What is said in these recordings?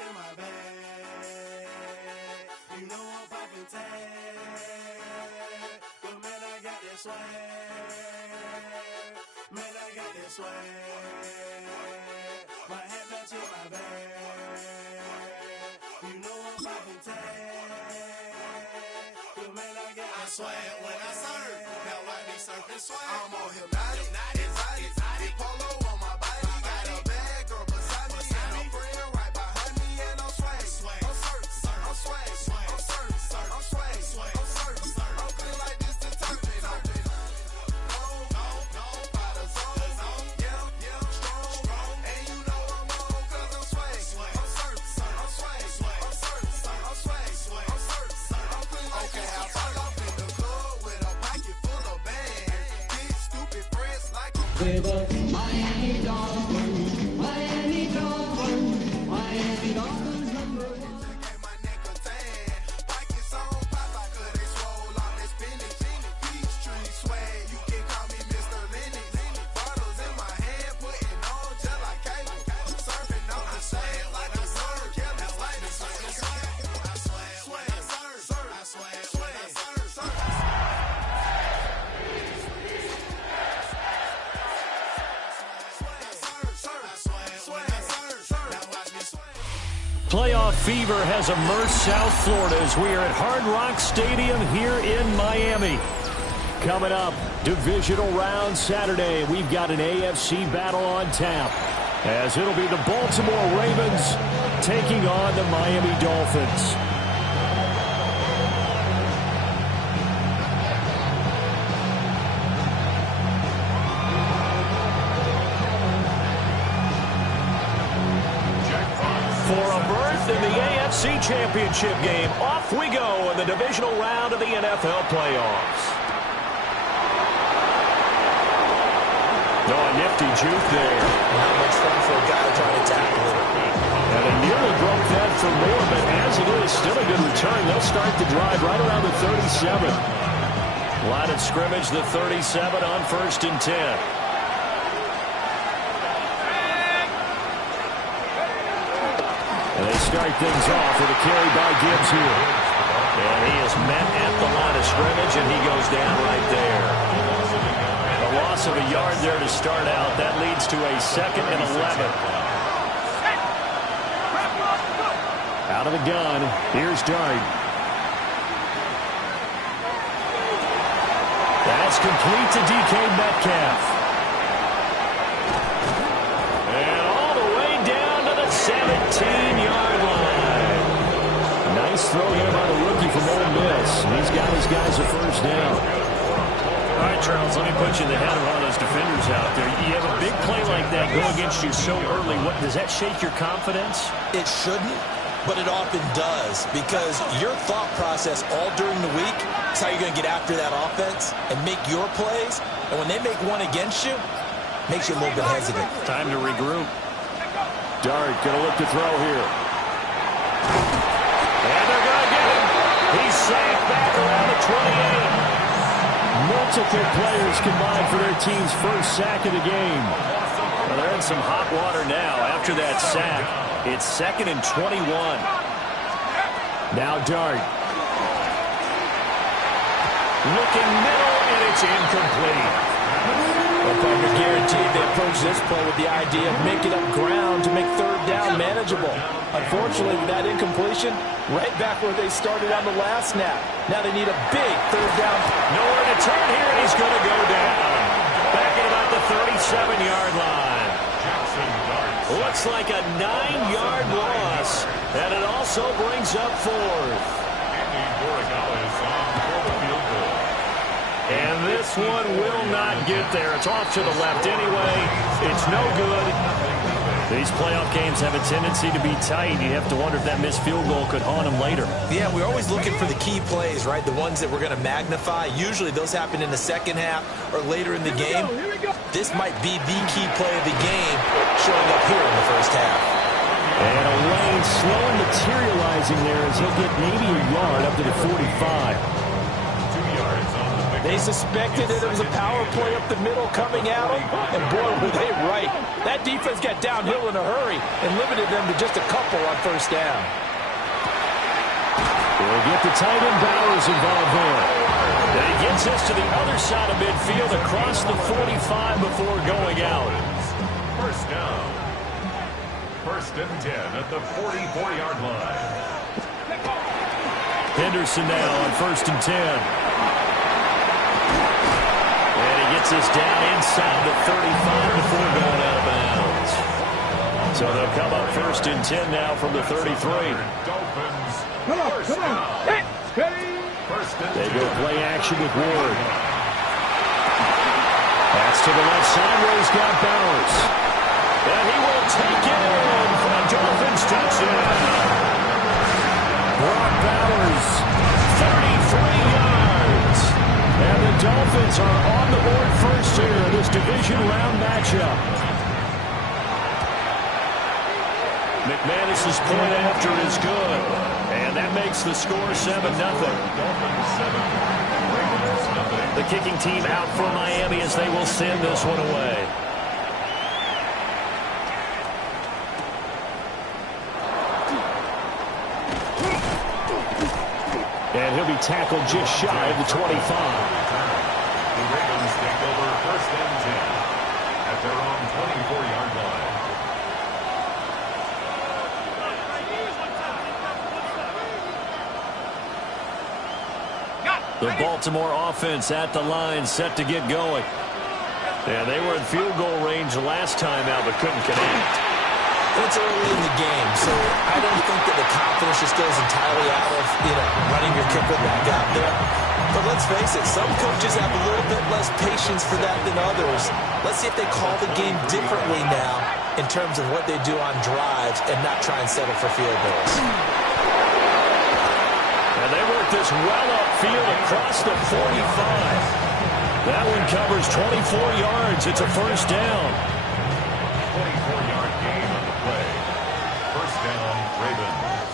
in my bag. You know I'm poppin' tag. But man, I got that swag. Man, I got that swag. My hat match in my bag. You know I'm poppin' tag. But man, I got that swag. When I serve, now watch me surfing swag. I'm on hypnotic, exotic, polo on my body. Got a bag, girl beside me, and a friend right behind me, and I'm swag. I'm surf, I'm swag, I'm surf, I'm swag, I'm surf. I'm clean like this to turn it on. By the zone, yeah, strong. And you know I'm on, cause I'm swag. I'm surf, I'm swag, I'm surf, I'm swag, I'm surf. I'm clean like this to turn up in the club with a pocket full of bags. Big stupid friends like With a Miami Dolphins, Miami Dolphins, Miami Dolphins number one. my neck a tan. Pockets on Popeye, cause they swole off that spinach. Peachtree swag, you can call me Mr. Lennox. Bottles in my hand, putting on just like cable. Surfing on the sand like I surf. Yeah, that's like the swag. I swag when I surf. I swag when I surf. Playoff fever has emerged South Florida as we are at Hard Rock Stadium here in Miami. Coming up, divisional round Saturday. We've got an AFC battle on tap, as it'll be the Baltimore Ravens taking on the Miami Dolphins. For a berth in the AFC Championship game, off we go in the divisional round of the NFL playoffs. Oh, a nifty juke there. Not much fun for a guy trying to tackle it. And they nearly broke that for more, but as it is, still a good return. They'll start the drive right around the 37. Line of scrimmage, the 37 on 1st and 10. And they start things off with a carry by Gibbs here. And he is met at the line of scrimmage, and he goes down right there. A loss of a yard there to start out. That leads to a 2nd and 11. Out of the gun, here's Dart. That's complete to DK Metcalf. And all the way down to the 17-yard line. Nice throw there by the rookie from Ole Miss. He's got his guys a first down. All right, Charles, let me put you in the head of one of those defenders out there. You have a big play like that go against you so early. What, does that shake your confidence? It shouldn't, but it often does, because your thought process all during the week is how you're going to get after that offense and make your plays. And when they make one against you, it makes you a little bit hesitant. Time to regroup. Dart going to look to throw here. And they're going to get him. He's sacked back around the 28. Multiple players combined for their team's first sack of the game. Well, they're in some hot water now after that sack. It's 2nd and 21. Now Dart. Looking middle, and it's incomplete. Well, partner, guaranteed they approach this play with the idea of making up ground to make 3rd down manageable. Unfortunately, with that incompletion, right back where they started on the last snap. Now they need a big 3rd down. Nowhere to turn here, and he's going to go down. Back at about the 37-yard line. Looks like a 9-yard loss, and it also brings up 4th. And this one will not get there. It's off to the left anyway. It's no good. These playoff games have a tendency to be tight. You have to wonder if that missed field goal could haunt them later. Yeah, we're always looking for the key plays, right? The ones that we're going to magnify. Usually those happen in the second half or later in the game. This might be the key play of the game showing up here in the first half. And a lane slowly materializing there as he'll get maybe a yard up to the 45. They suspected that it was a power play up the middle coming at them, and boy, were they right. That defense got downhill in a hurry and limited them to just a couple on first down. We'll get the tight end Bowers involved there. And he gets us to the other side of midfield across the 45 before going out. First down. First and 10 at the 44-yard line. Henderson now on first and 10. And he gets us down inside the 35 before going out of bounds. So they'll come up first and 10 now from the 33. Dolphins. Come on. They go play action with Ward. Pass to the left side where he's got Bowers. And he will take it in for a Dolphins touchdown. Brock Bowers, 33 yards. And the Dolphins are on the board first here in this division round matchup. McManus's point after is good. And that makes the score 7-0. The kicking team out for Miami as they will send this one away. And he'll be tackled just shy of the 25. The Ravens take over first and 10 at their own 24-yard line. The Baltimore offense at the line, set to get going. And they were in field goal range last time out, but couldn't connect. It's early in the game, so I don't think that the confidence just goes entirely out of, running your kicker back out there. But let's face it, some coaches have a little bit less patience for that than others. Let's see if they call the game differently now in terms of what they do on drives and not try and settle for field goals. And they work this well upfield across the 45. That one covers 24 yards. It's a first down. 24-yard gain on the play. First down, Ravens.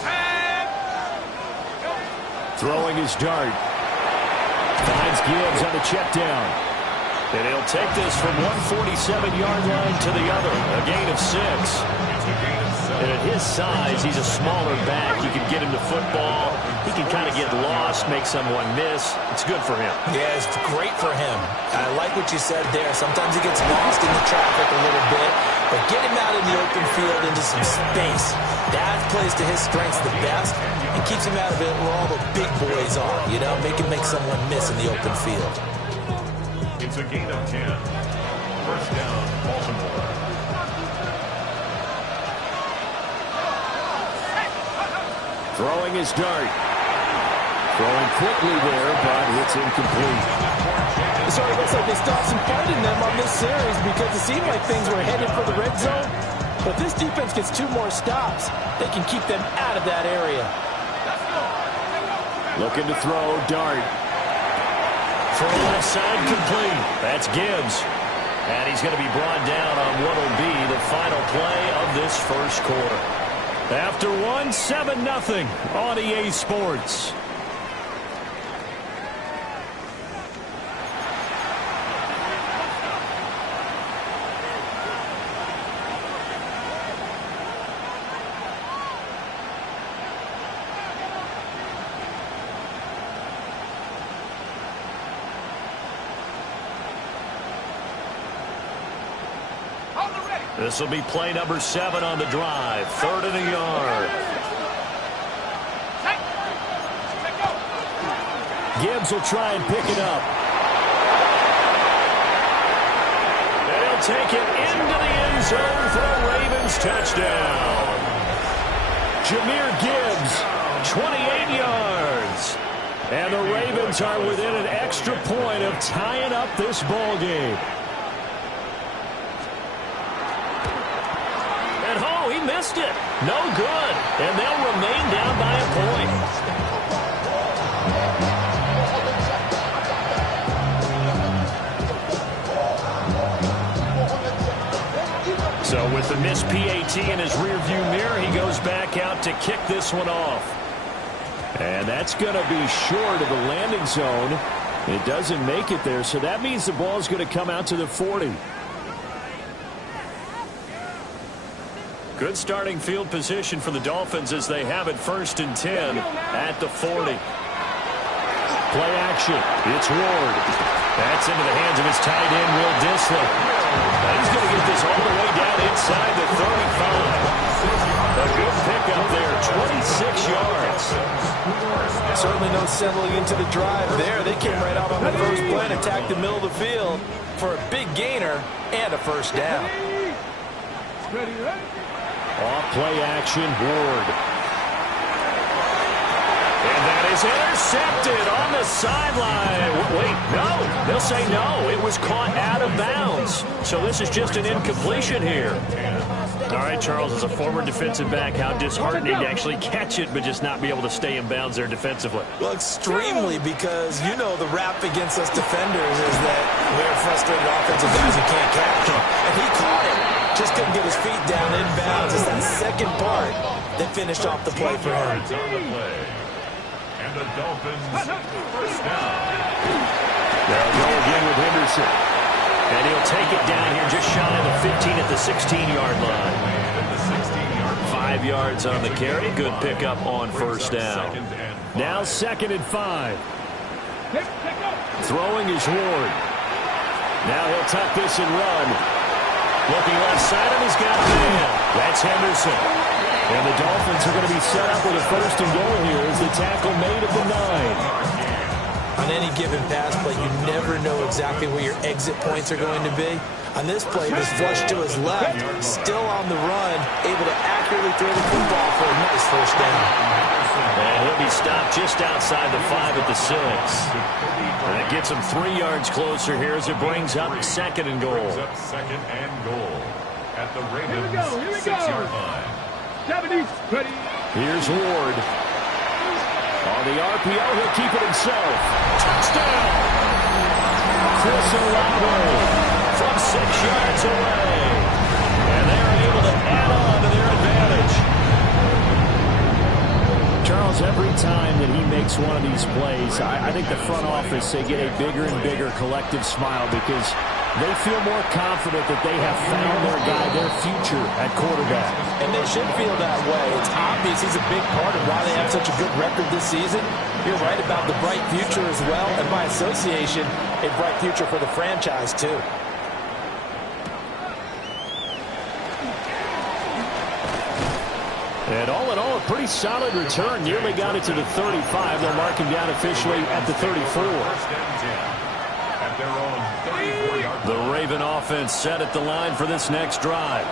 Throwing his dart. Finds Gibbs on the check down. And he'll take this from 147-yard line to the other. A gain of 6. It's a gain of 7. And at his size, he's a smaller back. You can get him to football. He can kind of get lost, make someone miss. It's good for him. Yeah, it's great for him. I like what you said there. Sometimes he gets lost in the traffic a little bit, but get him out in the open field into some space. That plays to his strengths the best and keeps him out of it where all the big boys are, make him make someone miss in the open field. It's a gain of 10. First down, Baltimore. Throwing his dart. Throwing quickly there, but it's incomplete. So it looks like they stopped some fight in them on this series because it seemed like things were headed for the red zone. But this defense gets 2 more stops. They can keep them out of that area. Looking to throw, dart. From the left side, complete. That's Gibbs. And he's going to be brought down on what will be the final play of this first quarter. After 7-0 on EA Sports. This will be play number 7 on the drive. 3rd and a yard. Gibbs will try and pick it up. And he'll take it into the end zone for a Ravens touchdown. Jahmyr Gibbs, 28 yards. And the Ravens are within an extra point of tying up this ball game. He missed it. No good. And they'll remain down by a point. So with the missed PAT in his rearview mirror, he goes back out to kick this one off. And that's going to be short of the landing zone. It doesn't make it there, so that means the ball is going to come out to the 40. Good starting field position for the Dolphins as they have it 1st and 10 at the 40. Play action. It's Ward. That's into the hands of his tight end, Will Dissler. He's going to get this all the way down inside the 35. A good pickup there, 26 yards. Certainly no settling into the drive there. They came right out on the first play and attacked the middle of the field for a big gainer and a first down. Off play action, Ward. And that is intercepted on the sideline. Wait, no. They'll say no. It was caught out of bounds. So this is just an incompletion here. All right, Charles, as a former defensive back, how disheartening to actually catch it but just not be able to stay in bounds there defensively. Well, extremely, because you know the rap against us defenders is that we're frustrated offensive guys who can't catch. And he caught it. Just couldn't get his feet down in bounds. It's that second part that finished off the play for him. And the Dolphins first down. They'll go again with Henderson. And he'll take it down here just shy of the 15 at the 16-yard line. 5 yards on the carry. Good pickup on first down. Now 2nd and 5. Throwing is Ward. Now he'll tuck this and run. Looking left side, and he's got a man. That's Henderson. And the Dolphins are going to be set up with a 1st and goal here as the tackle made at the 9. On any given pass play, you never know exactly where your exit points are going to be. On this play, this flush to his left, still on the run, able to accurately throw the football for a nice first down. And he'll be stopped just outside the 5 at the 6. And it gets him 3 yards closer here as it brings up 2nd and goal. Brings up 2nd and goal at the Ravens' 6-yard line. Here's Ward. On the RPO, he'll keep it himself. Touchdown! Chris Olave from 6 yards away. And they're able to add on to their advantage. Charles, every time that he makes one of these plays, I think the front office, they get a bigger and bigger collective smile because they feel more confident that they have found their guy, their future at quarterback. And they should feel that way. It's obvious he's a big part of why they have such a good record this season. You're right about the bright future as well, and by association, a bright future for the franchise too. And all in all, a pretty solid return. Nearly got it to the 35. They'll mark him down officially at the 34. The Raven offense set at the line for this next drive.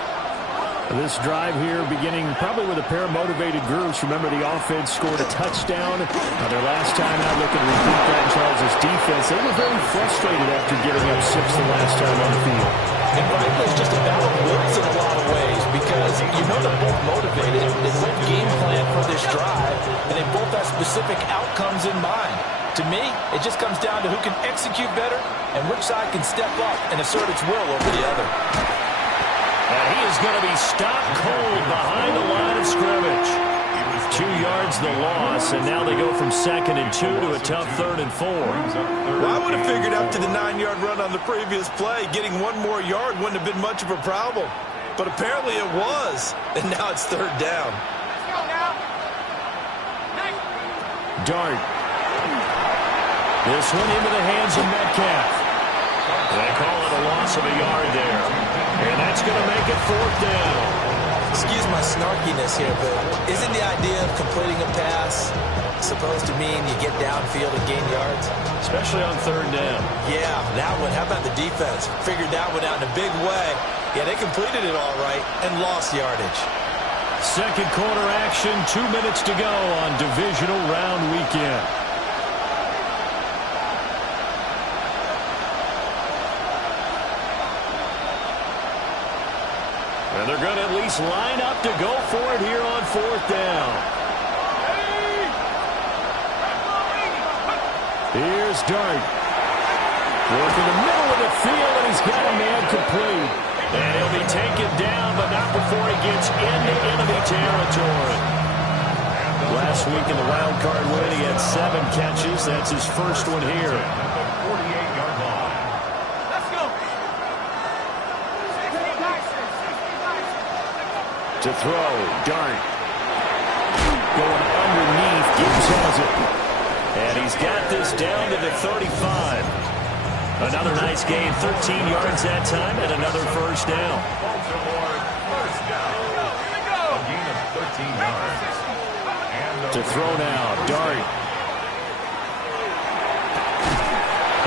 This drive here beginning probably with a pair of motivated groups. Remember, the offense scored a touchdown. Their last time out looking to repeat that, Charles' defense. They were very frustrated after giving up 6 the last time on the field. And frankly, it's just a battle of wills in a lot of ways because you know they're both motivated. They both game plan for this drive, and they both have specific outcomes in mind. To me, it just comes down to who can execute better and which side can step up and assert its will over the other. And he is going to be stopped cold behind the line of scrimmage. 2 yards the loss, and now they go from 2nd and 2 to a tough 3rd and 4. Well, I would have figured after the 9-yard run on the previous play, getting 1 more yard wouldn't have been much of a problem. But apparently it was, and now it's 3rd down. Dart. This one into the hands of Metcalf. They call it a loss of a yard there. And that's going to make it 4th down. Excuse my snarkiness here, but isn't the idea of completing a pass supposed to mean you get downfield and gain yards? Especially on 3rd down. Yeah, that one. How about the defense? Figured that one out in a big way. Yeah, they completed it all right and lost yardage. Second quarter action, 2 minutes to go on divisional round weekend. And they're going to at least line up to go for it here on 4th down. Here's Dart. Working the middle of the field, and he's got a man complete. And he'll be taken down, but not before he gets into enemy territory. Last week in the wild card win, he had 7 catches. That's his first one here. To throw, Dart. Going underneath, Gibbs has it. And he's got this down to the 35. Another nice gain, 13 yards that time, and another first down. Baltimore, first down. A gain of 13 yards. To throw now, Dart.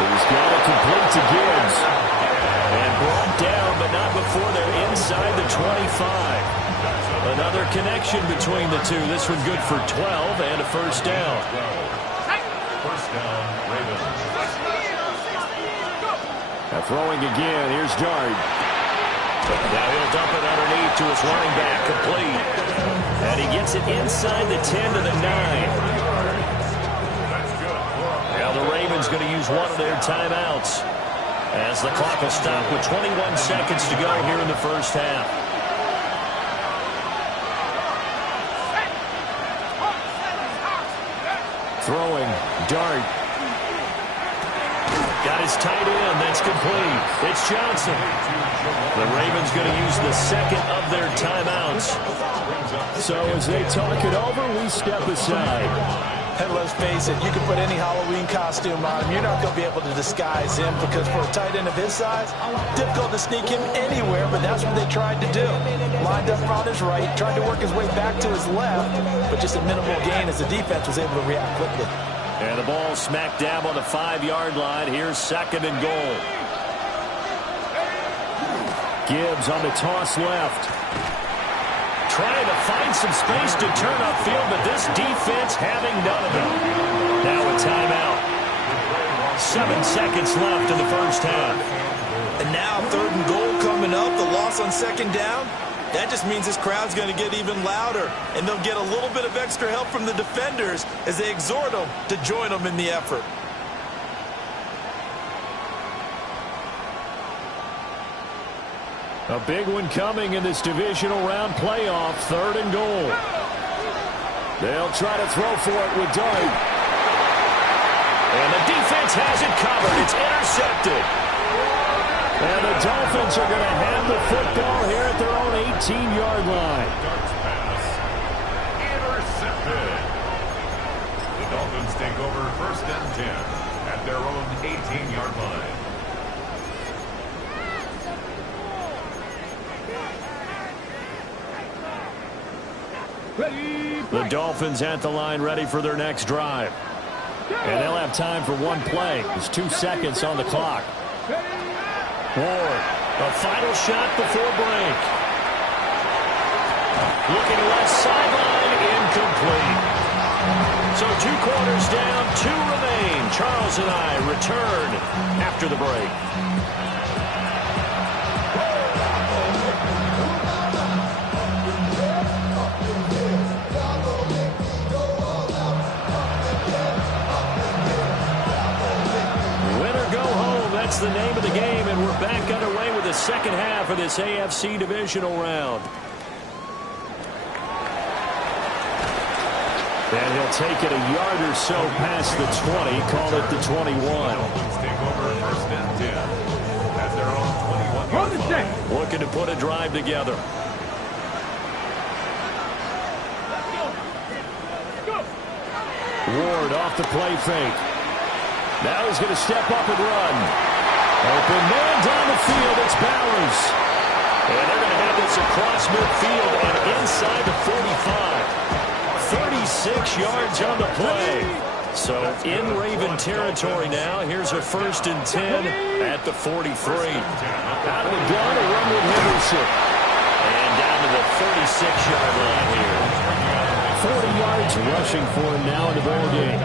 He's got it complete to Gibbs. And brought down, but not before they're inside the 25. Another connection between the two. This one good for 12 and a first down. First down, Ravens. Now throwing again. Here's Dart. Now he'll dump it underneath to his running back. Complete. And he gets it inside the 10 to the 9. Now the Ravens going to use one of their timeouts as the clock will stop with 21 seconds to go here in the first half. Throwing, Dart. Got his tight end. That's complete. It's Johnson. The Ravens going to use the second of their timeouts. So as they talk it over, we step aside. And let's face it, you can put any Halloween costume on him. You're not going to be able to disguise him because for a tight end of his size, difficult to sneak him anywhere, but that's what they tried to do. Lined up on his right, tried to work his way back to his left, but just a minimal gain as the defense was able to react quickly. And the ball smack dab on the 5-yard line. Here's second and goal. Gibbs on the toss left. Trying to find some space to turn upfield, but this defense having none of it. Now a timeout. 7 seconds left in the first half. And now third and goal coming up, the loss on second down. That just means this crowd's going to get even louder, and they'll get a little bit of extra help from the defenders as they exhort them to join them in the effort. A big one coming in this divisional round playoff, third and goal. They'll try to throw for it with Dart. And the defense has it covered. It's intercepted. And the Dolphins are going to have the football here at their own 18-yard line. Dart's pass. Intercepted. The Dolphins take over first and 10 at their own 18-yard line. The Dolphins at the line ready for their next drive. And they'll have time for one play. There's 2 seconds on the clock. Ward, a final shot before break. Looking left sideline, incomplete. So 2 quarters down, 2 remain. Charles and I return after the break. That's the name of the game, and we're back underway with the second half of this AFC divisional round. And he'll take it a yard or so past the 20, call it the 21. Dolphins take over first and 10 at their own 21-yard line. Looking to put a drive together. Ward off the play fake. Now he's going to step up and run. Open man down the field. It's Bowers. And they're going to have this across midfield and inside the 45. 36 yards on the play. So in Raven territory now. Here's a first and 10 at the 43. Out of the gun, a run with Henderson. And down to the 36-yard line here. 40 yards rushing for him now in the ball game.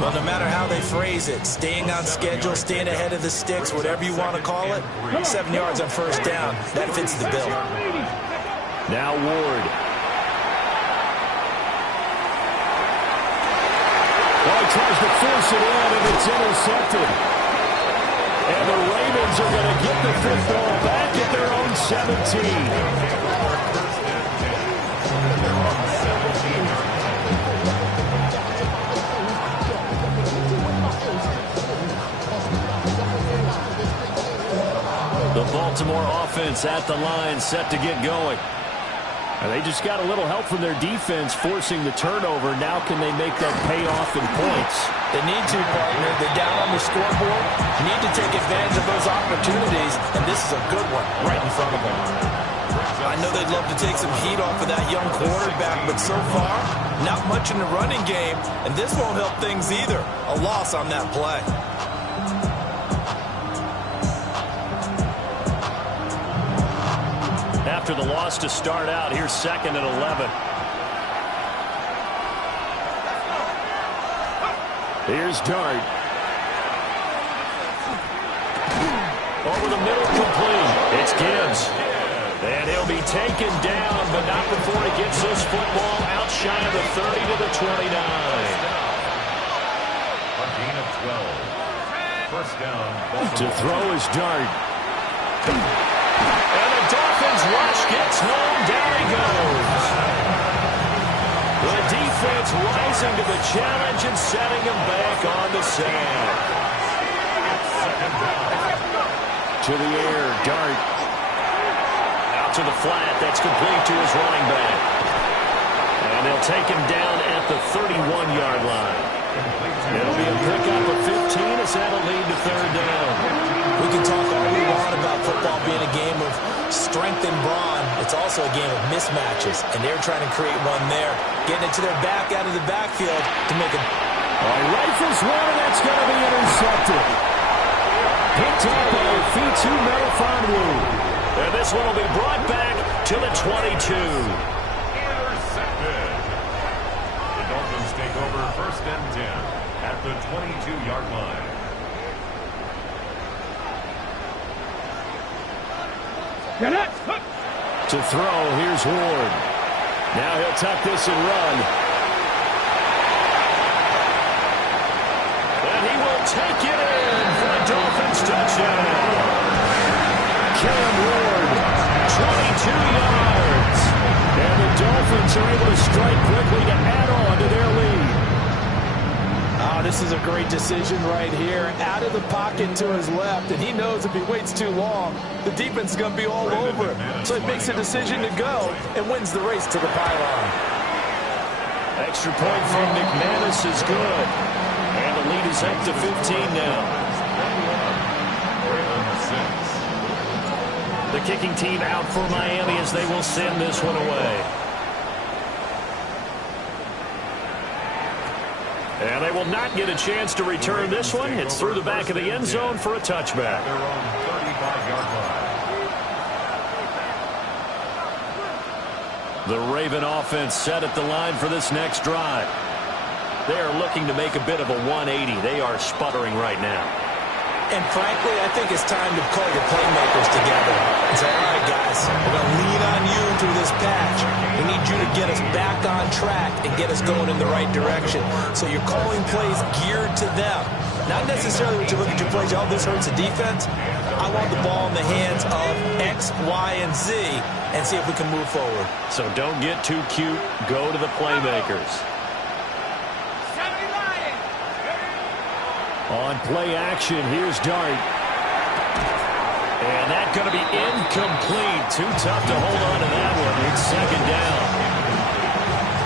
Well, no matter how they phrase it, staying on schedule, staying ahead of the sticks, whatever you want to call it, 7 yards on first down, that fits the bill. Now Ward. Well, he tries to force it in, and it's intercepted. And the Ravens are going to get the football back at their own 17. The Baltimore offense at the line, set to get going. And they just got a little help from their defense forcing the turnover. Now can they make that pay off in points? They need to, partner. They're down on the scoreboard. Need to take advantage of those opportunities, and this is a good one right in front of them. I know they'd love to take some heat off of that young quarterback, but so far, not much in the running game, and this won't help things either. A loss on that play. After the loss to start out, here's 2nd and 11. Here's Dart. Over the middle, complete. It's Gibbs. And he'll be taken down, but not before he gets this football out shy of the 30 to the 29. A gain of 12. First down. To throw is Dart. And the Dolphins rush gets home. Down he goes. The defense rising to the challenge and setting him back on the sand. To the air, Dart. Out to the flat. That's complete to his running back. And they'll take him down at the 31-yard line. It'll be a pickup of 15 as that'll lead to 3rd down. We can talk all we want about football being a game of strength and brawn. It's also a game of mismatches, and they're trying to create one there. Getting it to their back out of the backfield to make it. All right, rifles one, and that's going to be intercepted. Picked up by Fitu Melifonwu. And this one will be brought back to the 22. Intercepted. The Dolphins take over 1st and 10 at the 22-yard line. To throw, here's Ward. Now he'll tuck this and run. And he will take it in for a Dolphins touchdown. Cam Ward, 22 yards. And the Dolphins are able to strike quickly to add on to their lead. Oh, this is a great decision right here. Out of the pocket to his left, and he knows if he waits too long, the defense is going to be all over him. So he makes a decision to go and wins the race to the pylon. Extra point from McManus is good. And the lead is up to 15 now. The kicking team out for Miami as they will send this one away. And they will not get a chance to return this one. It's through the back of the end zone for a touchback. Their own 35-yard line. The Raven offense set at the line for this next drive. They are looking to make a bit of a 180. They are sputtering right now. And frankly, I think it's time to call your playmakers together and say, all right, guys, we're going to lean on you into this patch. We need you to get us back on track and get us going in the right direction. So you're calling plays geared to them. Not necessarily when you look at your plays, oh, this hurts the defense. I want the ball in the hands of X, Y, and Z and see if we can move forward. So don't get too cute. Go to the playmakers. On play action, here's Dart. And that's going to be incomplete. Too tough to hold on to that one. It's 2nd down.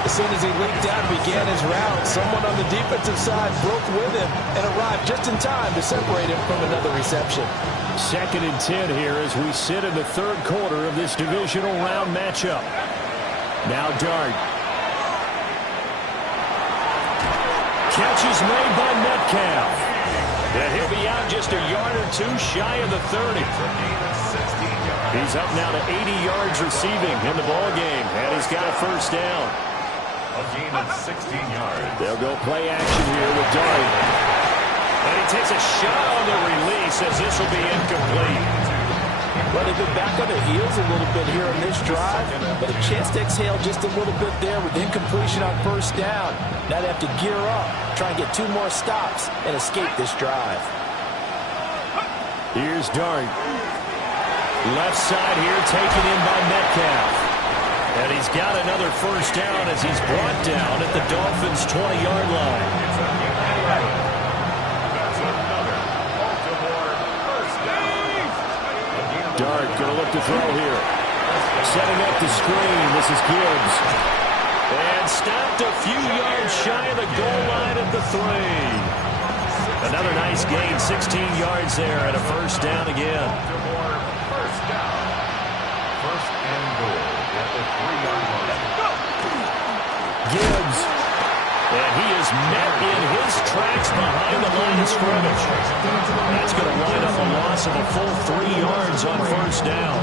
As soon as he leaped out and began his route, someone on the defensive side broke with him and arrived just in time to separate him from another reception. 2nd and 10 here as we sit in the 3rd quarter of this divisional round matchup. Now Dart. Catch is made by Metcalf. And he'll be out just a yard or two shy of the 30. He's up now to 80 yards receiving in the ballgame, and he's got a 1st down. A gain of 16 yards. They'll go play action here with Dart. And he takes a shot on the release as this will be incomplete. Well, they've been back on their heels a little bit here on this drive, but a chance to exhale just a little bit there with incompletion on 1st down. Now they have to gear up, try and get 2 more stops and escape this drive. Here's Dart. Left side here taken in by Metcalf. And he's got another 1st down as he's brought down at the Dolphins' 20-yard line. That's another Baltimore 1st down. Dart going to look to throw here. Setting up the screen. This is Gibbs. And stopped a few yards shy of the goal line at the 3. Another nice gain, 16 yards there, and a first down again. First down. First and goal at the 3-yard line. Gibbs. And he is met in his tracks behind the line of scrimmage. That's going to wind up a loss of a full 3 yards on first down.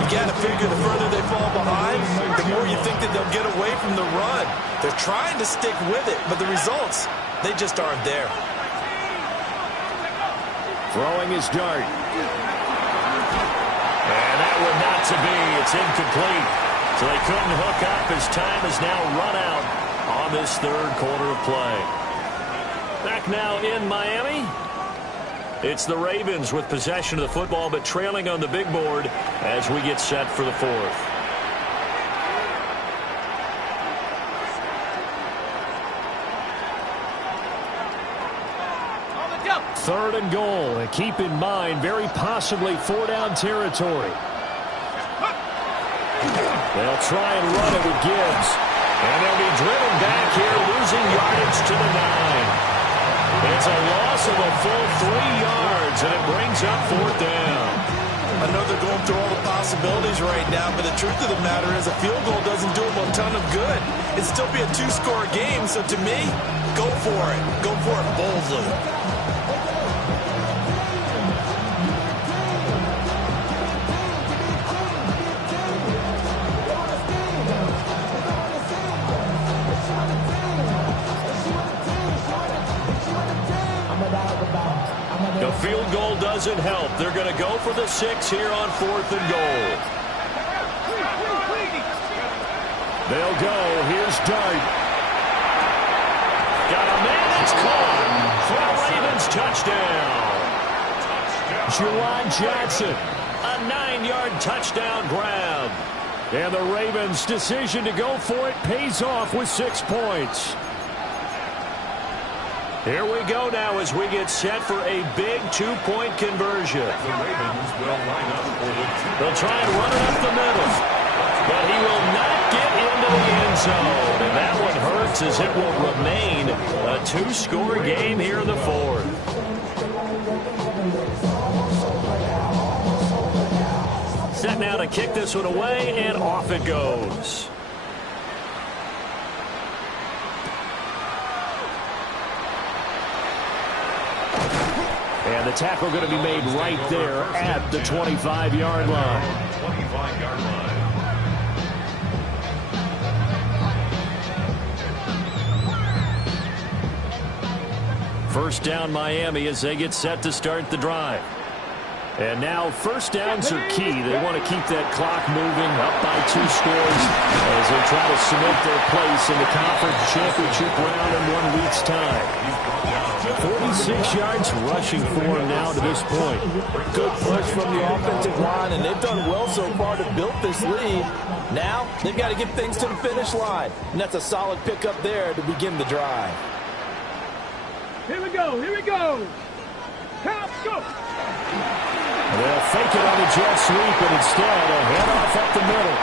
You got to figure the further they fall behind, the more you think that they'll get away from the run. They're trying to stick with it, but the results, they just aren't there. Throwing his dart. And that one not to be. It's incomplete. So they couldn't hook up as time is now run out on this third quarter of play. Back now in Miami. It's the Ravens with possession of the football, but trailing on the big board as we get set for the fourth. Third and goal. And keep in mind, very possibly 4-down territory. They'll try and run it with Gibbs. And they'll be driven back here, losing yardage to the 9. It's a loss of a full 3 yards, and it brings up fourth down. I know they're going through all the possibilities right now, but the truth of the matter is a field goal doesn't do them a ton of good. It'd still be a 2-score game, so to me, go for it. Go for it boldly. The field goal doesn't help. They're going to go for the 6 here on fourth and goal. They'll go. Here's Dart. Got a man. It's caught. For Ravens touchdown. Juwan Johnson. A 9-yard touchdown grab. And the Ravens' decision to go for it pays off with 6 points. Here we go now as we get set for a big 2-point conversion. The Ravens will line up for the 2. They'll try and run it up the middle. But he will not get into the end zone. And that one hurts as it will remain a 2-score game here in the fourth. Set now to kick this one away, and off it goes. And the tackle going to be made right there at the 25-yard line. 25-yard line. First down Miami as they get set to start the drive. And now first downs are key. They want to keep that clock moving up by 2 scores as they try to cement their place in the conference championship round in 1 week's time. 46 yards rushing for him now to this point. Good push from the offensive line, and they've done well so far to build this lead. Now they've got to get things to the finish line, and that's a solid pickup there to begin the drive. Here we go, here we go. Count, go. They'll fake it on the jet sweep, but instead a handoff up the middle.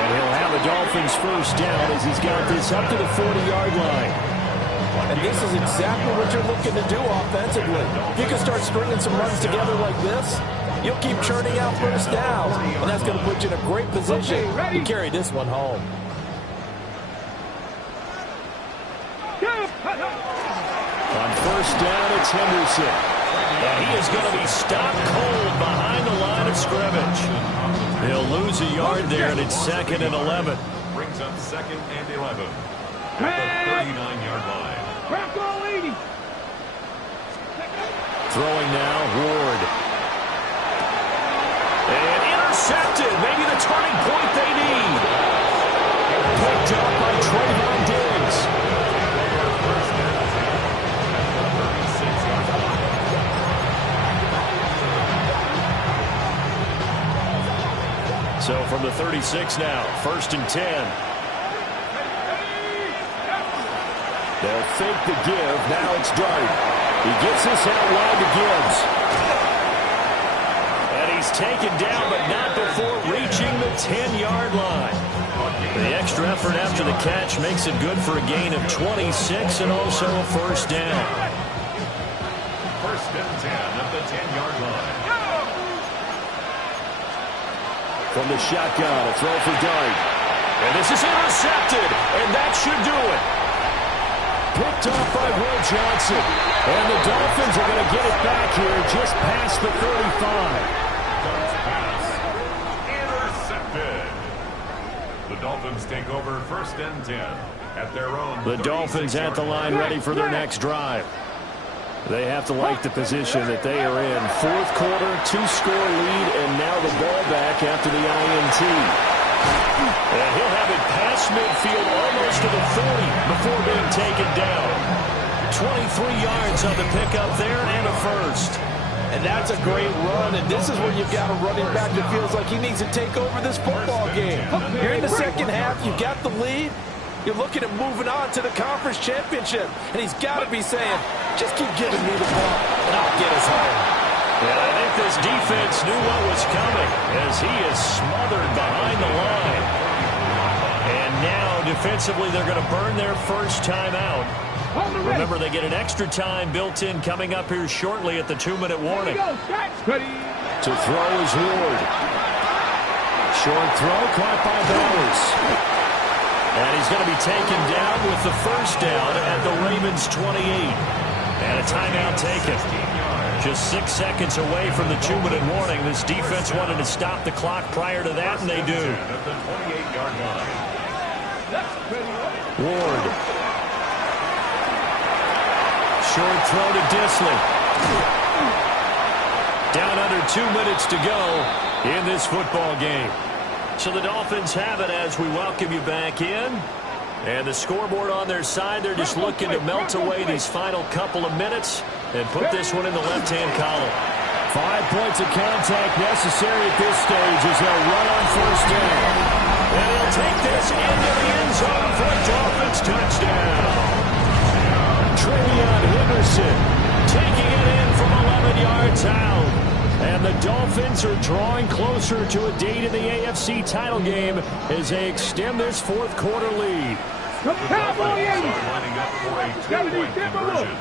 And he'll have the Dolphins first down as he's got this up to the 40-yard line. And this is exactly what you're looking to do offensively. If you can start stringing some runs together like this, you'll keep churning out first downs, and that's going to put you in a great position to carry this one home. On first down, it's Henderson. And he is going to be stopped cold behind the line of scrimmage. He'll lose a yard there, and it's 2nd and 11. Brings up 2nd and 11 at the 39-yard line. Throwing now, Ward. And intercepted. Maybe the turning point they need. Picked up by Trayvon Diggs. So from the 36 now, 1st and 10. They'll fake the give. Now it's Dart. He gets this out wide to Gibbs. And he He's taken down, but not before reaching the 10-yard line. The extra effort after the catch makes it good for a gain of 26 and also a first down. First and 10 at the 10-yard line. From the shotgun, a throw for Dart. And this is intercepted, and that should do it. Picked off by Will Johnson. And the Dolphins are going to get it back here just past the 35. Intercepted. The Dolphins take over first and 10 at their own. The Dolphins at the line ready for their next drive. They have to like the position that they are in. Fourth quarter, 2-score lead, and now the ball back after the INT. And he'll have it past midfield almost to the 40 before being taken down. 23 yards on the pickup there and a first. And that's a great run, and this is where you've got a running back that feels like he needs to take over this football game. You're in the second half, you've got the lead. You're looking at moving on to the conference championship, and he's got to be saying, just keep giving me the ball, and I'll get us home. And I think this defense knew what was coming as he is smothered behind the line. And now, defensively, they're going to burn their first timeout. Remember, they get an extra time built in coming up here shortly at the 2-minute warning. To throw is Ward. Short throw caught by Bowers. And he's going to be taken down with the first down at the Ravens' 28. And a timeout taken. Just 6 seconds away from the 2-minute warning. This defense wanted to stop the clock prior to that, and they do. At the 28-yard line. Ward. Short throw to Disley. Down under 2 minutes to go in this football game. So the Dolphins have it as we welcome you back in. And the scoreboard on their side, they're just looking to melt away these final couple of minutes and put this one in the left-hand column. 5 points of contact necessary at this stage as they'll run on first down. And he'll take this into the end zone for a Dolphins touchdown. Trevion Henderson taking it in from 11 yards out. And the Dolphins are drawing closer to a date in the AFC title game as they extend this fourth quarter lead. The Dolphins are lining up for a 2-point conversion.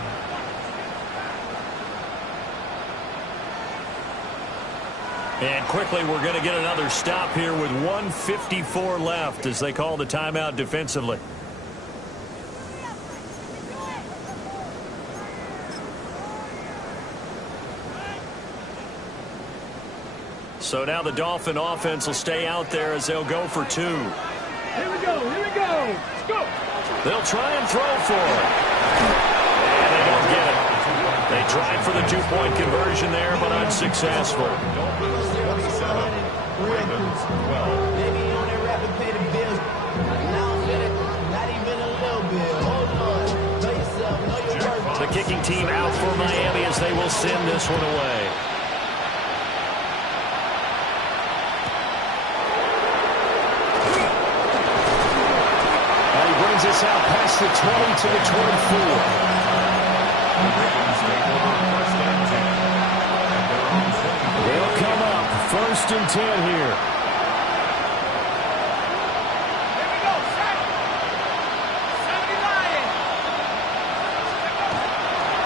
And quickly, we're going to get another stop here with 1:54 left as they call the timeout defensively. So now the Dolphin offense will stay out there as they'll go for 2. Here we go, let's go. They'll try and throw for it. And they don't get it. They tried for the 2-point conversion there, but unsuccessful. Dolphins 27, Ravens 12. Maybe on that rapid pay the bills. Now I'm in it. Not even a little bit. Hold on. Know yourself. Know your worth. The kicking team out for Miami as they will send this one away. Us out past the 20 to the 24. They'll come up first and 10 here.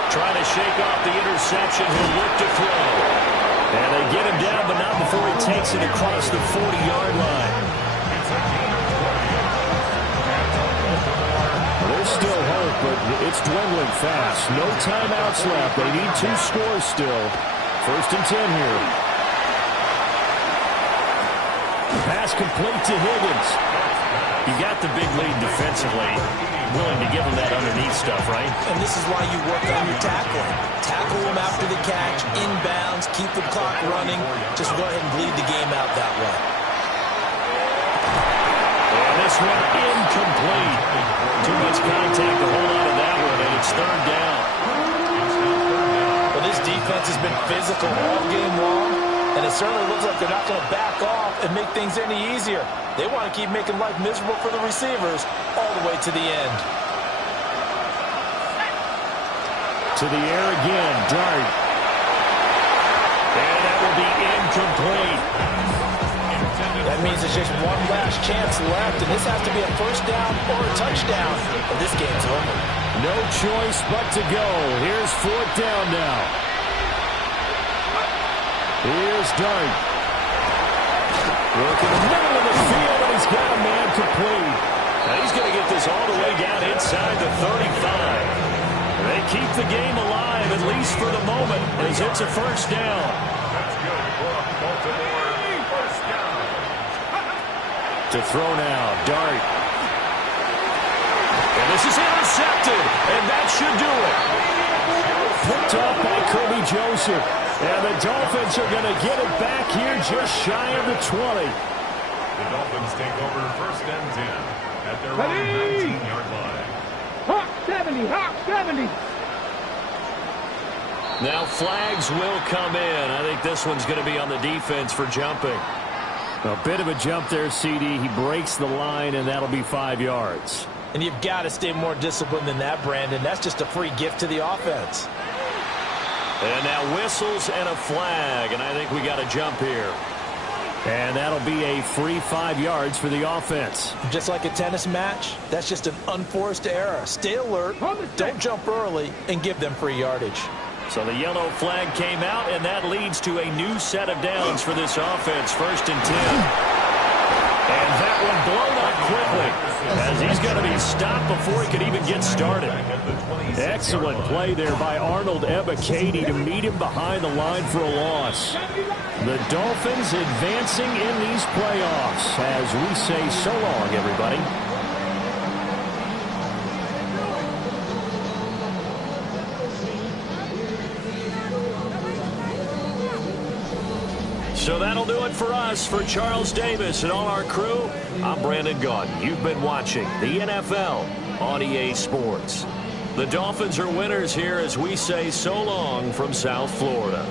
Trying to shake off the interception. He'll look to throw. And they get him down, but not before he takes it across the 40-yard line. There's still hope, but it's dwindling fast. No timeouts left. They need 2 scores still. First and 10 here. Pass complete to Higgins. You got the big lead defensively. Willing to give him that underneath stuff, right? And this is why you work on your tackling. Tackle him after the catch, inbounds, keep the clock running. Just go ahead and bleed the game out that way. And this one incomplete. Too much contact to hold on to that one, and it's third down. Well, this defense has been physical all game long, and it certainly looks like they're not going to back off and make things any easier. They want to keep making life miserable for the receivers all the way to the end. To the air again, Dart. And that will be incomplete. That means there's just one last chance left, and this has to be a first down or a touchdown, or this game's over. No choice but to go. Here's fourth down now. Here's Dart. Look in the middle of the field, and he's got a man complete. Now he's going to get this all the way down inside the 35. They keep the game alive, at least for the moment, as it's a first down. That's good for a Baltimore first down. To throw now, Dart. And this is intercepted, and that should do it. Picked up by Kirby Joseph. And the Dolphins are going to get it back here just shy of the 20. The Dolphins take over first and 10 at their own 19-yard line. Hawk 70, Hawk 70. Now flags will come in. I think this one's going to be on the defense for jumping. A bit of a jump there, CD. He breaks the line, and that'll be 5 yards. And you've got to stay more disciplined than that, Brandon. That's just a free gift to the offense. And now whistles and a flag, and I think we got a jump here. And that'll be a free 5 yards for the offense. Just like a tennis match, that's just an unforced error. Stay alert, don't jump early, and give them free yardage. So the yellow flag came out, and that leads to a new set of downs for this offense, first and 10. And that one blown up quickly, as he's going to be stopped before he could even get started. Excellent play there by Arnold Ebiketie to meet him behind the line for a loss. The Dolphins advancing in these playoffs, as we say so long, everybody. So that'll do it for us. For Charles Davis and all our crew, I'm Brandon Gaudin. You've been watching the NFL on EA Sports. The Dolphins are winners here as we say so long from South Florida.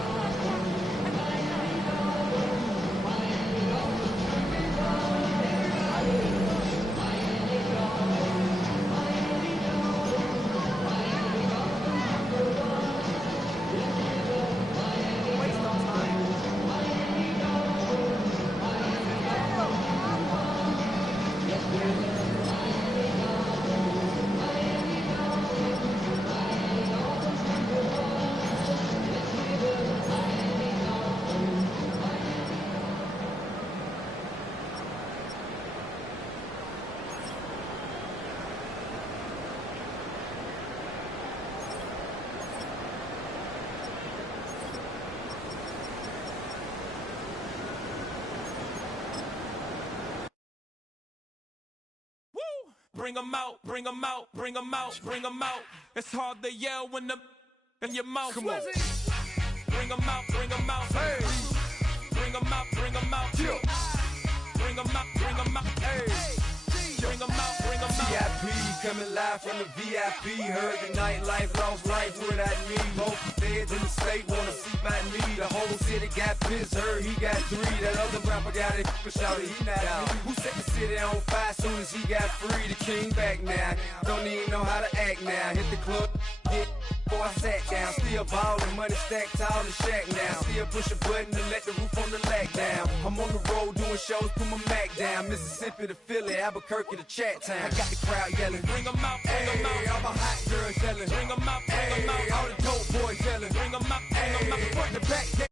Bring 'em out, bring 'em out, bring 'em out, bring 'em out. It's hard to yell when the in your mouth. Come on. Bring 'em out, bring 'em out. Hey. Bring 'em out, bring 'em out. Bring 'em out, bring 'em out. Hey. Bring 'em out, bring 'em out. VIP coming live from the VIP. Heard the nightlife, lost life without me. Both feds in the state wanna see my knee. The whole city got pissed, heard he got 3. That other rapper got it, but shouted he not out. Who set the city on fire soon as he got free? The king back now, don't even know how to act now. Hit the club, get before I sat down. Still ballin', money stacked tall in shack now. Still push a button to let the roof on the lag down. I'm on the road doing shows, put my Mac down. Mississippi to Philly, Albuquerque to Chat Town. I got the crowd yelling, Bring 'em out, bring 'em out. all my hot girls yelling, Bring 'em out, bring 'em out. all the dope boys yelling, Bring 'em out, bring 'em out. front to back.